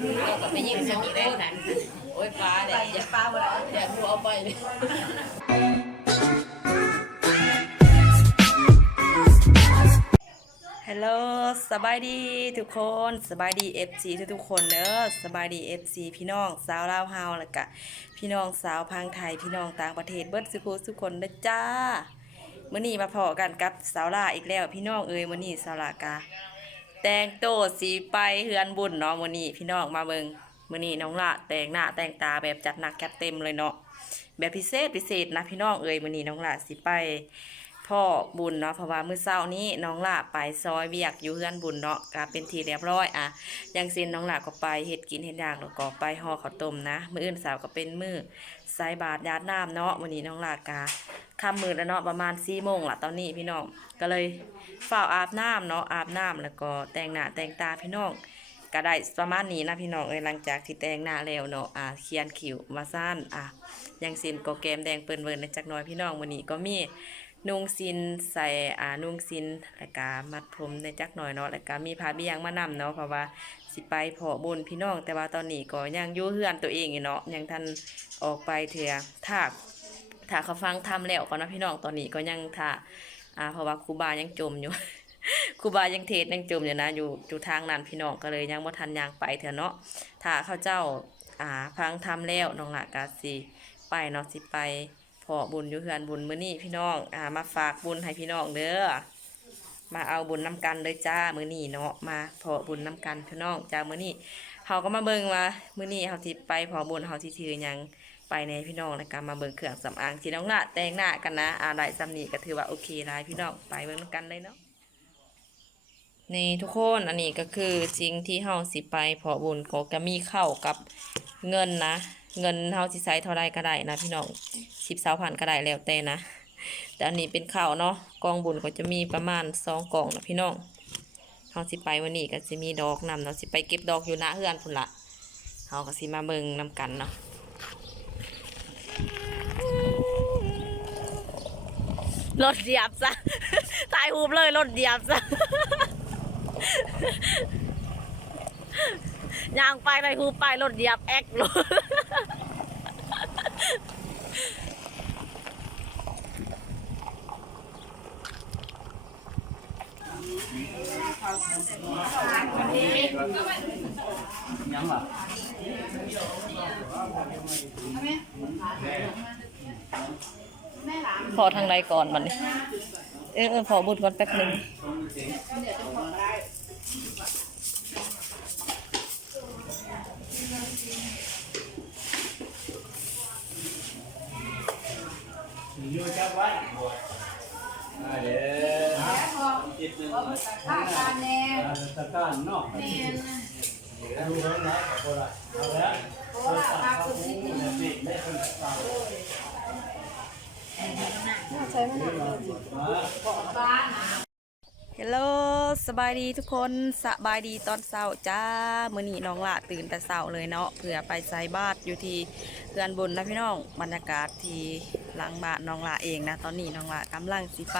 เราก็ไปยิงสมีได้นั้นโอ้ยปลาเด็กอย่าปลาบ่ละอย่าดูเอาไปเลยฮัลโหลสบายดีทุกคนสบายดี FC ทุกทุกคนเด้อสบายดี FC พี่น้องสาวลาวเฮาแล้วก็พี่น้องสาวพังไทยพี่น้องต่างประเทศเบิร์ดสุขุทุกคนเด้อจ้ามื้อนี้มาพอกันกับสาวลาอีกแล้วพี่น้องเอ้ยมื้อนี้สาวลากา แต่งโตวสีไปเฮือนบุญเนาะมื้อนี้พี่น้องมาเบิงมื้อนี้น้องละแต่งหน้าแต่งตาแบบจัดหนักจัดเต็มเลยเนาะแบบพิเศษพิเศษนะพี่น้องเอ้ยมื้อนี้น้องละสีไป พ่อบุญเนาะเพราะว่ามื้อเช้านี้น้องล่ะไปซอยเวียกอยู่เฮือนบุญเนาะก็เป็นทีเรียบร้อยอะยังซ็นน้องล่ะก็ไปเฮ็ดกินเฮ็ดอย่างแล้วก็ไปห่อข้าวต้มนะ มื้ออื่นสาร์ก็เป็นมื้อใส่บาตรยาดน้ำเนาะวันนี้น้องล่ะกาค่ำมื้อแล้วเนาะประมาณ4โมงละตอนนี้พี่น้องก็เลยเฝ้าอาบน้ำเนาะอาบน้ำแล้วก็แต่งหน้าแต่งตาพี่น้องก็ได้ประมาณนี้นะพี่น้องเอ้ยหลังจากที่แต่งหน้าแล้วเนาะอ่าเขียนคิ้วมาซ่านอะยังเซ็นก็แก้มแดงเปิ้นเวิร์นในจักน่อยพี่น้องวันนี้ก็มี นุ่งซินใส่อ่านุ่งซินแล้วก็มัดผมในจักหน่อยเนาะแล้วก็มีผ้าเบี้ยงมานำเนาะเพราะว่าสิไปพาะบุญพี่น้อง แต่ว่าตอนนี้ก็ยังอยู่เฮือนตัวเองอยู่เนาะยังทันออกไปเถื่อถ้าถ้าเขาฟังทำแล้วก่อนนะพี่น้องตอนนี้ก็ยังถ้าอ่าเพราะว่าครูบายังจมอยู่ครูบายังเทศยังจมอยู่นะอยู่อยู่ทางนั้นพี่น้องก็เลยยังบ่ทันยางไปเถอะเนาะถ้าเขาเจ้าอ่าฟังทำแล้วน้องหลากาสิไปเนาะสิไป อบุญอยู่เฮือนบุญมื้อนี้พี่น้อง อ่า มาฝากบุญให้พี่น้องเด้อ มาเอาบุญน้ำกันเลยจ้า มื้อนี้เนาะ มาพอบุญน้ำกันพี่น้องจ้ามื้อนี้เฮาก็มาเบิ่งว่ามื้อนี้เฮาสิไปพอบุญเฮาสิถือหยังไปในพี่น้องแล้วก็มาเบิ่งเครื่องสำอางที่น้องละแต่งหน้ากันนะอาได้ซำนีก็ถือว่าโอเคลายพี่น้องไปเบิ่งนำกันเลยเนาะนี่ทุกคนอันนี้ก็คือสิ่งที่เฮาสิไปพอบุญก็จะมีเข้ากับเงินนะ เงินเฮาสิใช้เท่าไรก็ได้นะพี่น้องสิบสาวพันก็ได้แล้วแต่นะแต่อันนี้เป็นข้าวเนาะกองบุญก็จะมีประมาณสองกล่องนะพี่น้องเฮาสิไปวันนี้ก็สิมีดอกนำเนาะสิไปเก็บดอกอยู่หน้าเฮือนพุ่นละเฮาก็สิมาเบิ่งนำกันเนาะรถเหยียบซะตายหูบเลยรถเหยียบซะ ยางไปไปคูไปรถเหยียบแอกรถยังล่ะพอทางใดก่อนมันเออเออพอบุญก่อนแป๊บหนึ่ง จิตหนึ่งข้าการแน่ตะการเนาะแม่นดูแล้วนะขอละเอาแล้วเพราะว่าข้าคุณที่นี่นี่ได้คนเก่ามาบ้านฮัลโหลสบายดีทุกคนสบายดีตอนเช้าจ้ามื้อนี้น้องละตื่นแต่เช้าเลยเนาะเพื่อไปใส่บาตรอยู่ที่เรือนบุญนะพี่น้องบรรยากาศที่หลังบาตรน้องละเองนะ ตอนนี้น้องละกำลังสิไป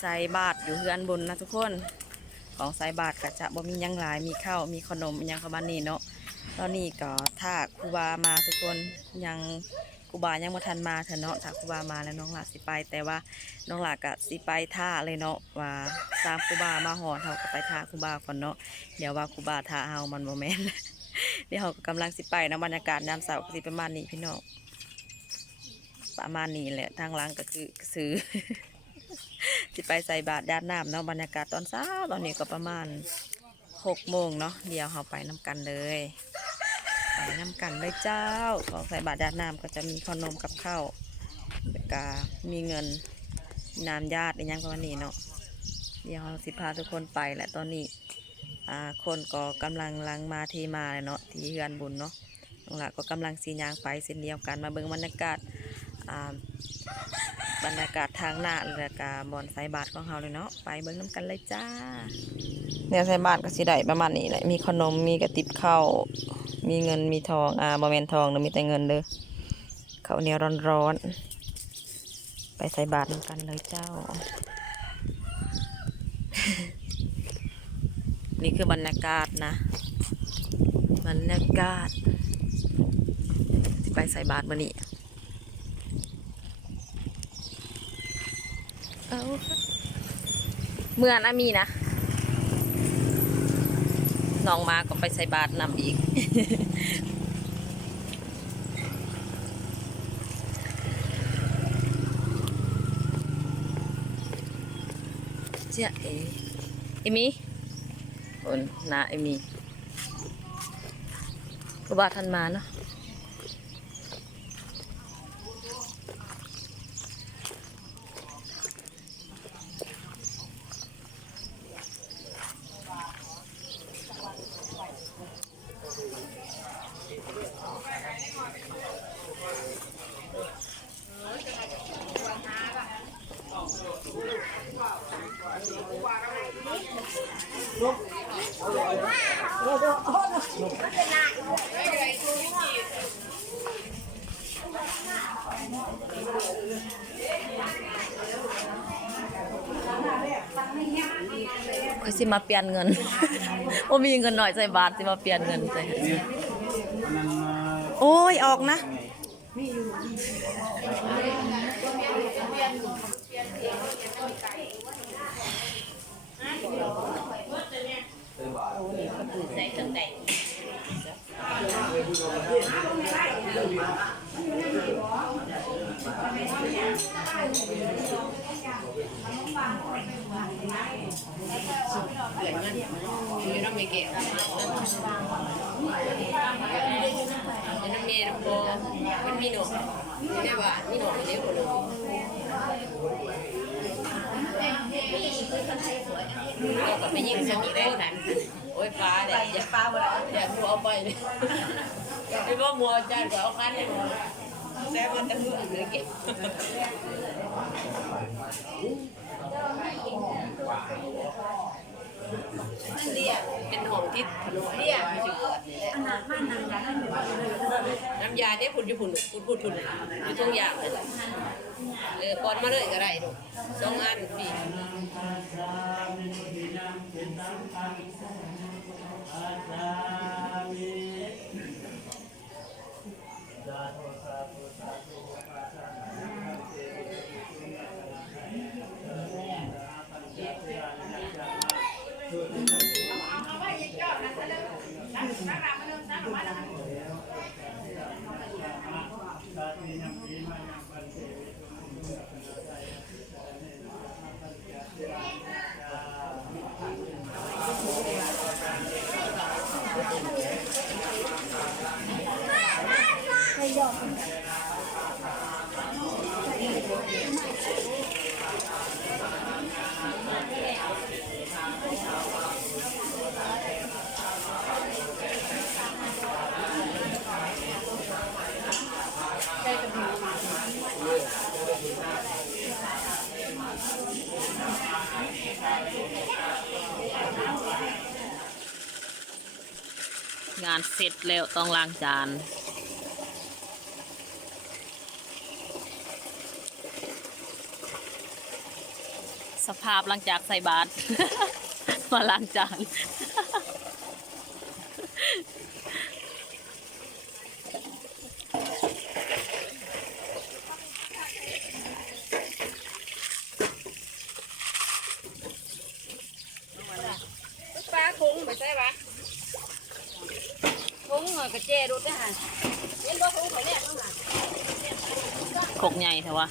ใส่บาตอยู่เรือนบุญนะทุกคน ของใส่บาตก็จะบ่มียังหลายมีข้าวมีขนมยังประมาณนี้เนาะตอนนี้ก็ถ้าครูบามาทุกคนยังครูบายังมาทันมาเถอะเนาะถ้าครูบามาแล้วน้องหลาสิไป แต่ว่าน้องหลาก็สิไปท่าเลยเนาะว่าตามครูบามาหอดเราก็ไปท่าครูบาก่อนเนาะเดี๋ยวว่าครูบาท่าเฮามันโมแมนเดี๋ยวเราก็กำลังสิไปนะบรรยากาศยามเสาก็สิประมาณนี้พี่น้องประมาณนี้แหละทางหล่างก็คือซื้อ สิไปใส่บาตรญาติน้ำเนาะบรรยากาศตอนเช้าตอนนี้ก็ประมาณหกโมงเนาะเดี๋ยวเราไปน้ำกันเลยไปน้ำกันเลยเจ้าของใส่บาตรญาติน้ำก็จะมีขนมกับข้าวก็มีเงินน้ำญาติอีกอย่างประมาณนี้เนาะเดี๋ยวเราสิพาทุกคนไปแหละตอนนี้คนก็กำลังลังมาเทมาเลยเนาะที่เฮือนบุญเนาะน้องหละก็กำลังสียางไปเส้นเดียวกันมาเบิ่งบรรยากาศ บรรยากาศทางหน้าแล้วก็บอนใส่บาตรของเราเลยเนาะไปเบิ่งน้ำกันเลยจ้าเนี่ยใส่บาตรก็สิได้ประมาณนี้แหละมีขนมมีกระติบข้าวมีเงินมีทองอ่าบอแมนทองเด้อมีแต่เงินเด้อข้าวเหนียวร้อนๆไปใส่บาตรนำกันเลยเจ้า นี่คือบรรยากาศนะ บรรยากาศสิไปใส่บาตรมานี่ เอาเมื่อนะมีนะน้องมาก็ไปใส่บาตรนำอีก เจ้าเอ๋เอมี่โอนนาเอมี่ก็บาทันมาเนาะ ค่อยสิมาเปลี่ยนเงินว่ามีเงินหน่อยใส่บาทสิมาเปลี่ยนเงินใส่เนี่ยอันนั้นมาโอ้ยออกนะใส่ตั้งแต่ เกิดมันอยู่น้ำมีเกศอยู่น้ำมีน้ำโบมันมีหนวดไม่ได้ว่ามีหนวดเลี้ยวคนเราก็ไปยิงสมีได้ขันโอ้ยฟ้าเด็กอย่าฟ้าบ่อยากดูเอาไปเลยไอ้พวกมัวจานก็เอาคันให้หมดแซ่บมันตะมือเลยเก็บ นั่น เรียเป็นห่วงที่เรียไม่ใช่เกิดน้ำยาเนี่ยผุนอยู่ผุนผุนผุนผุนอยู่ทุกอย่างเลยเออก่อนมาเลยก็ได้ลูกสองอันพี่ งานเสร็จแล้วต้องล้างจานสภาพหลังจากใส่บาตร มาล้างจาน ปลาคงไปใช่ปะ คงกระเจดูได้ห่ะเห็นว่าคงไปเนี่ยต้องห่ะขกใหญ่เถอะวะ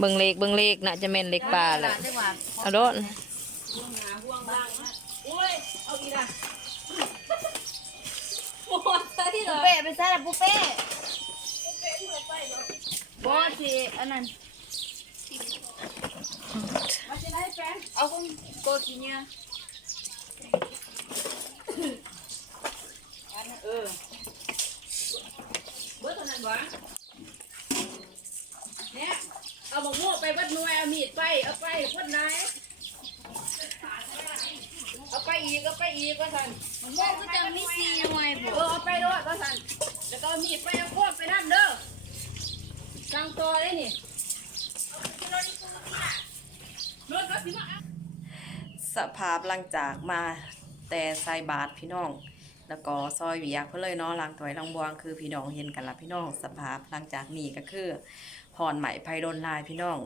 เบิ่งเลขเบิ่งเลขน่ะจะเม่นเลขปลาแหละเอาโดนปูเป้ไปใส่ละปูเป้บอสิอันนั้นเอาคงโกกิเนี่ยเออวะเนี่ย เอาหมกโม่ไปวัดหน่วยเอามีดไปเอาไปคนไหนเอาไปอีกเอาไปอีกก็สันมันบอกก็จะมีซีหน่วยบเออเอาไปด้วยก็สันแล้วก็เอามีดไปเอาพวกไปนั่นเด้อสั่งตัวเลยนี่รถก็สิมาสภาพหลังจากมาแต่ใส่บาทพี่น้อง แล้วก็ซอยเวียกเพื่อเลยเนาะล้างถ้วยล้างบวงคือพี่น้องเห็นกันละพี่น้องสภาพหลังจากนี้ก็คือ พรใหม่ไพโดนลายพี่น้อง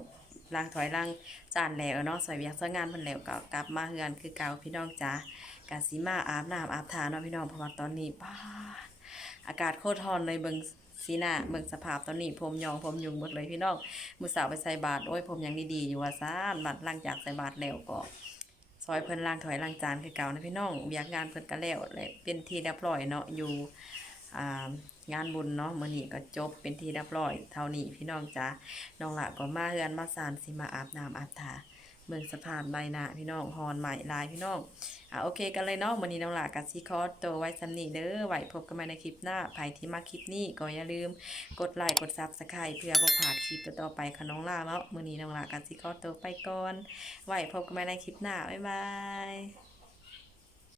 ล้างถ้วยล้างจานแล้วเนาะซอยเวียกซอยงานเพิ่นแล้วก็กลับมาเฮือนคือเก่าพี่น้องจ้ากาสิมาอาบน้ำอาบทาเนาะพี่น้องเพราะว่าตอนนี้ป้าอากาศโคตรร้อนเลยเบิ่งสีหน้าเบิ่งสภาพตอนนี้ผมยองผมยุงหมดเลยพี่น้องมือสาวไปใส่บาตรโอ้ยผมยังดีๆอยู่ว่าซ่านบัดหลังจากใส่บาตรแล้วก็ซอยเพิ่นล้างถ้วยล้างจานคือเก่านะพี่น้องเวียกงานเพิ่นก็แล้วเลยเป็นที่เรียบร้อยเนาะอยู่อ่า งานบุญเนาะมื้อนี้ก็จบเป็นที่เรียบร้อย เท่านี้พี่น้องจ้าน้องละก็มาเฮือนมาซานสิมาอาบน้ำอาบทาเมืองสภาพใบหน้าพี่น้องฮอนใหม่ลายพี่น้องอะโอเคกันเลยเนาะมื้อนี้น้องละกับซีคอสตัวไว้สำนี้เด้อไว้พบกันใหม่ในคลิปหน้าใครที่มาคลิปนี้ก็อย่าลืมกดไลค์กด Subscribe เพื่อบ่พลาดคลิปต่อไปค่ะน้องล่าเนาะมื้อนี้น้องละกับซีคอสตัวไปก่อนไว้พบกันใหม่ในคลิปหน้าบ๊ายบาย